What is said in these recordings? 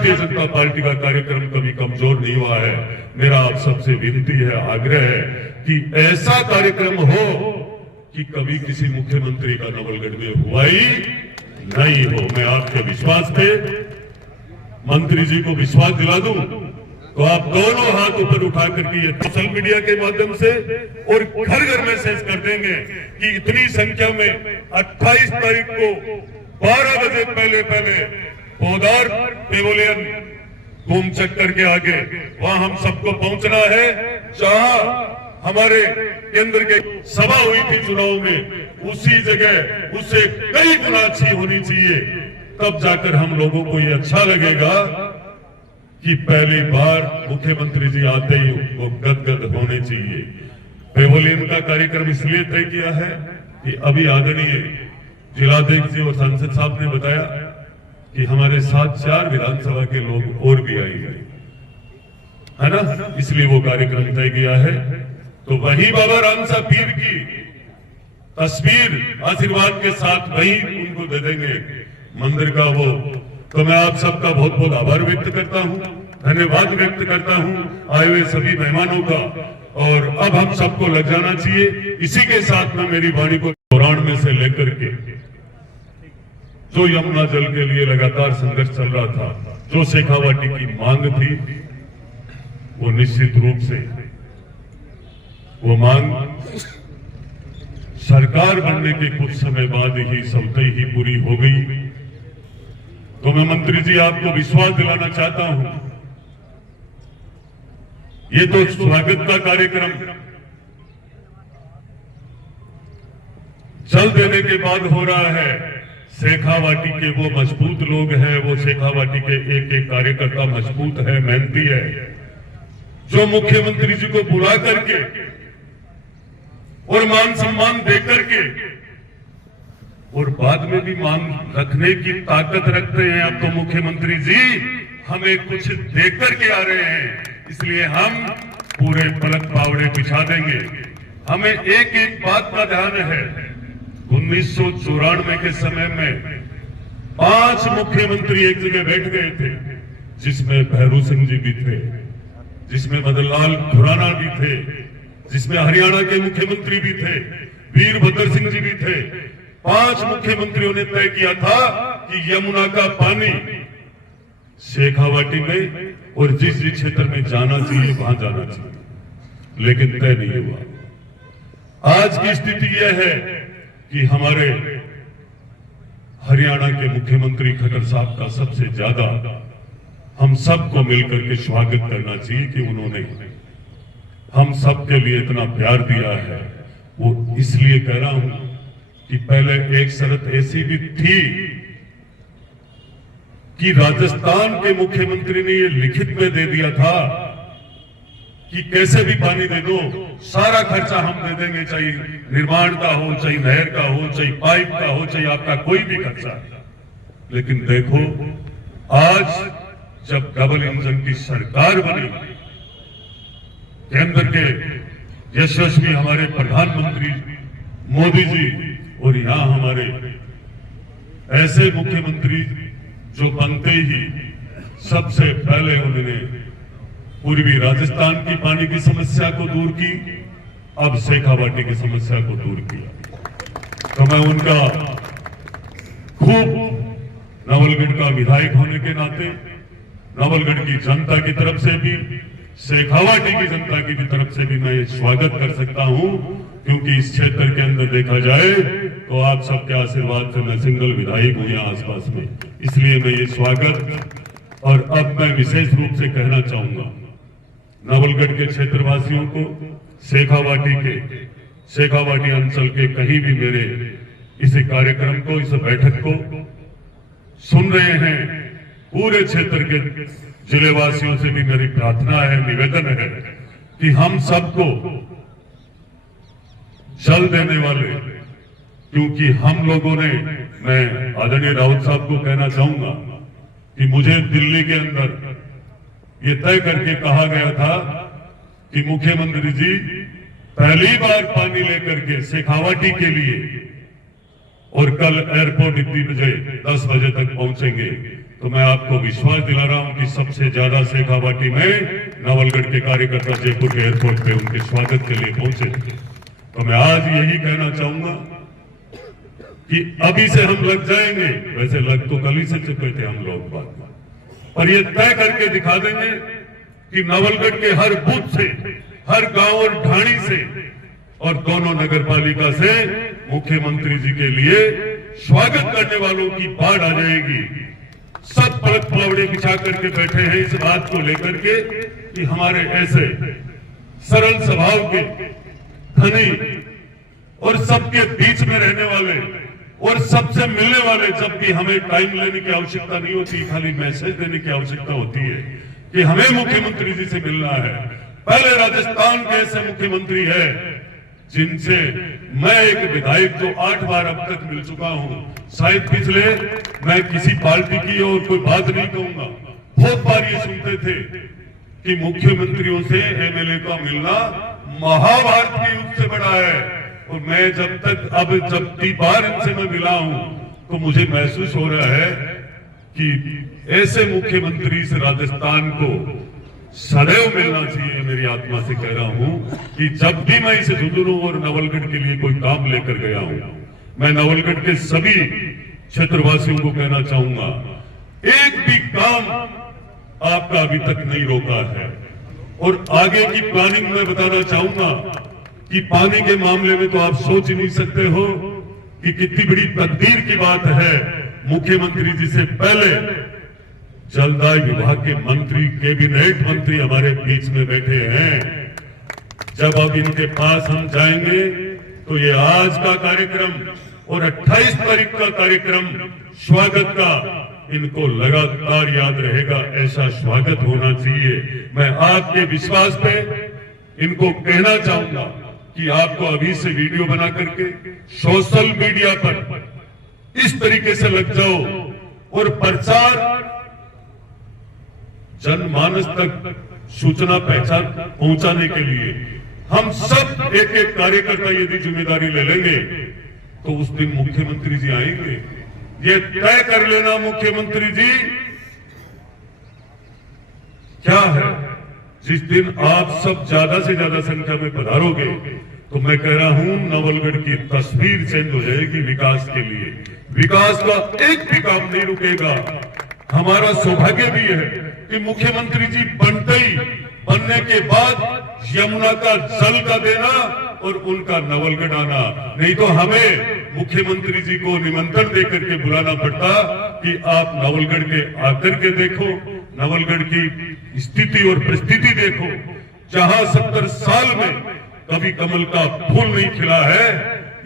Bharatiya Janata party का कार्यक्रम कभी कमजोर नहीं हुआ है। मेरा आप सबसे विनती है, आग्रह है कि ऐसा कार्यक्रम हो कि कभी किसी मुख्यमंत्री का नवलगढ़ में हुआ ही नहीं हो। मैं आपके विश्वास पे मंत्री जी को विश्वास दिला दूं तो आप दोनों हाथ ऊपर उठा करके ये सोशल मीडिया के माध्यम से और घर घर मैसेज कर देंगे कि इतनी संख्या में 28 तारीख को 12 बजे पहले पौधार पेवोलियन घूम चक्कर के आगे वहां हम सबको पहुंचना है। जहां हमारे केंद्र के सभा हुई थी चुनाव में, उसी जगह उससे कई गुना अच्छी होनी चाहिए। तब जाकर हम लोगों को ये अच्छा लगेगा कि पहली बार मुख्यमंत्री जी आते ही वो गदगद होने चाहिए। पेवोलियन का कार्यक्रम इसलिए तय किया है कि अभी आदरणीय जिलाध्यक्ष जी और सांसद साहब ने बताया कि हमारे साथ 4 विधानसभा के लोग और भी आएंगे, है ना, इसलिए वो कार्यक्रम तय किया है। तो वही बाबा रामसा पीर की तस्वीर आशीर्वाद के साथ वही उनको दे देंगे मंदिर का वो। तो मैं आप सबका बहुत बहुत आभार व्यक्त करता हूं, धन्यवाद व्यक्त करता हूं आए हुए सभी मेहमानों का। और अब हम सबको लग जाना चाहिए। इसी के साथ में मेरी वाणी को पुराण में से लेकर के जो यमुना जल के लिए लगातार संघर्ष चल रहा था, जो शेखावाटी की मांग थी, वो निश्चित रूप से वो मांग सरकार बनने के कुछ समय बाद ही सबसे ही पूरी हो गई। तो मैं मंत्री जी आपको विश्वास दिलाना चाहता हूं, ये तो स्वागत का कार्यक्रम जल देने के बाद हो रहा है। शेखावाटी के वो मजबूत लोग हैं, वो शेखावाटी के एक एक कार्यकर्ता मजबूत है, मेहनती है, जो मुख्यमंत्री जी को बुला करके और मान सम्मान दे करके और बाद में भी मांग रखने की ताकत रखते हैं। अब तो मुख्यमंत्री जी हमें कुछ दे करके आ रहे हैं, इसलिए हम पूरे पलक पावड़े बिछा देंगे। हमें एक एक बात का ध्यान है। 1994 के समय में 5 मुख्यमंत्री एक जगह बैठ गए थे, जिसमें भैरू सिंह जी भी थे, जिसमें मदन लाल खुराना भी थे, जिसमें हरियाणा के मुख्यमंत्री भी थे, वीरभद्र सिंह जी भी थे। 5 मुख्यमंत्रियों ने तय किया था कि यमुना का पानी शेखावाटी में और जिस क्षेत्र में जाना चाहिए वहां जाना चाहिए, लेकिन तय नहीं हुआ। आज की स्थिति यह है कि हमारे हरियाणा के मुख्यमंत्री खट्टर साहब का सबसे ज्यादा हम सबको मिलकर के स्वागत करना चाहिए कि उन्होंने हम सबके लिए इतना प्यार दिया है। वो इसलिए कह रहा हूं कि पहले एक शर्त ऐसी भी थी कि राजस्थान के मुख्यमंत्री ने ये लिखित में दे दिया था कि कैसे भी पानी दे दो, सारा खर्चा हम दे देंगे, चाहे निर्माण का हो, चाहे नहर का हो, चाहे पाइप का हो, चाहे आपका कोई भी खर्चा। लेकिन देखो आज जब डबल इंजन की सरकार बनी, केंद्र के यशस्वी हमारे प्रधानमंत्री मोदी जी और यहां हमारे ऐसे मुख्यमंत्री जो बनते ही सबसे पहले उन्होंने पूर्वी राजस्थान की पानी की समस्या को दूर की, अब शेखावाटी की समस्या को दूर किया। तो मैं उनका खूब नवलगढ़ का विधायक होने के नाते नवलगढ़ की जनता की तरफ से भी, शेखावाटी की जनता की तरफ से भी मैं ये स्वागत कर सकता हूं, क्योंकि इस क्षेत्र के अंदर देखा जाए तो आप सबके आशीर्वाद से मैं सिंगल विधायक हूं यहाँ आसपास में, इसलिए मैं ये स्वागत। और अब मैं विशेष रूप से कहना चाहूंगा नवलगढ़ के क्षेत्रवासियों को, शेखावाटी अंचल के कहीं भी मेरे इस कार्यक्रम को, इस बैठक को सुन रहे हैं, पूरे क्षेत्र के जिले वासियों से भी मेरी प्रार्थना है, निवेदन है कि हम सबको जल देने वाले, क्योंकि हम लोगों ने, मैं आदरणीय राउत साहब को कहना चाहूंगा कि मुझे दिल्ली के अंदर ये तय करके कहा गया था कि मुख्यमंत्री जी पहली बार पानी लेकर के शेखावाटी के लिए, और कल एयरपोर्ट इतनी बजे 10 बजे तक पहुंचेंगे, तो मैं आपको विश्वास दिला रहा हूं कि सबसे ज्यादा शेखावाटी में नवलगढ़ के कार्यकर्ता जयपुर के एयरपोर्ट पे उनके स्वागत के लिए पहुंचे। तो मैं आज यही कहना चाहूंगा कि अभी से हम लग जाएंगे, वैसे लग तो कल ही से चुके थे हम लोग बात, पर ये तय करके दिखा देंगे कि नवलगढ़ के हर बूथ से, हर गांव और ढाणी से और दोनों नगर पालिका से मुख्यमंत्री जी के लिए स्वागत करने वालों की बाढ़ आ जाएगी। सब पलक पलवड़े बिछा करके बैठे हैं इस बात को लेकर के कि हमारे ऐसे सरल स्वभाव के धनी और सबके बीच में रहने वाले और सबसे मिलने वाले, जब भी हमें टाइम लेने की आवश्यकता नहीं होती, खाली मैसेज देने की आवश्यकता होती है कि हमें मुख्यमंत्री जी से मिलना है। पहले राजस्थान के ऐसे मुख्यमंत्री है जिनसे मैं एक विधायक जो 8 बार अब तक मिल चुका हूं, शायद पिछले, मैं किसी पार्टी की और कोई बात नहीं कहूंगा, बहुत बार ये सुनते थे कि मुख्यमंत्रियों से एमएलए का मिलना महाभारत के युद्ध से बड़ा है। और मैं जब की बार इनसे मैं मिला हूं तो मुझे महसूस हो रहा है कि ऐसे मुख्यमंत्री से राजस्थान को सदैव मिलना चाहिए। मेरी आत्मा से कह रहा हूं कि जब भी मैं इसे झुंझुनू और नवलगढ़ के लिए कोई काम लेकर गया हूं, मैं नवलगढ़ के सभी क्षेत्रवासियों को कहना चाहूंगा, एक भी काम आपका अभी तक नहीं रोका है। और आगे की प्लानिंग में बताना चाहूंगा कि पानी के मामले में तो आप सोच ही नहीं सकते हो कि कितनी बड़ी तकदीर की बात है। मुख्यमंत्री जी से पहले जलदाय विभाग के मंत्री, कैबिनेट मंत्री हमारे बीच में बैठे हैं। जब अब इनके पास हम जाएंगे तो ये आज का कार्यक्रम और 28 तारीख का कार्यक्रम स्वागत का इनको लगातार याद रहेगा। ऐसा स्वागत होना चाहिए। मैं आपके विश्वास पे इनको कहना चाहूंगा कि आपको अभी से वीडियो बना करके सोशल मीडिया पर इस तरीके से लग जाओ और प्रचार जनमानस तक सूचना पहचान पहुंचाने के लिए हम सब एक एक कार्यकर्ता यदि जिम्मेदारी ले लेंगे तो उस दिन मुख्यमंत्री जी आएंगे। ये तय कर लेना मुख्यमंत्री जी क्या है, जिस दिन आप सब ज्यादा से ज्यादा संख्या में पधारोगे तो मैं कह रहा हूं नवलगढ़ की तस्वीर चेंज हो जाएगी विकास के लिए। विकास का एक भी काम नहीं रुकेगा। हमारा सौभाग्य भी है कि मुख्यमंत्री जी बनने के बाद यमुना का जल का देना और उनका नवलगढ़ आना, नहीं तो हमें मुख्यमंत्री जी को निमंत्रण देकर के बुलाना पड़ता कि आप नवलगढ़ के आकर के देखो, नवलगढ़ की स्थिति और परिस्थिति देखो। जहां 70 साल में कभी कमल का फूल नहीं खिला है,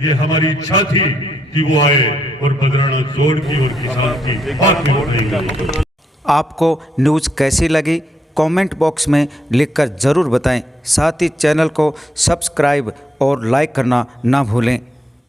ये हमारी इच्छा थी कि वो आए और बदराना जोड़ की और किसान की बात नहीं। आपको न्यूज़ कैसी लगी कमेंट बॉक्स में लिखकर ज़रूर बताएं। साथ ही चैनल को सब्सक्राइब और लाइक करना ना भूलें।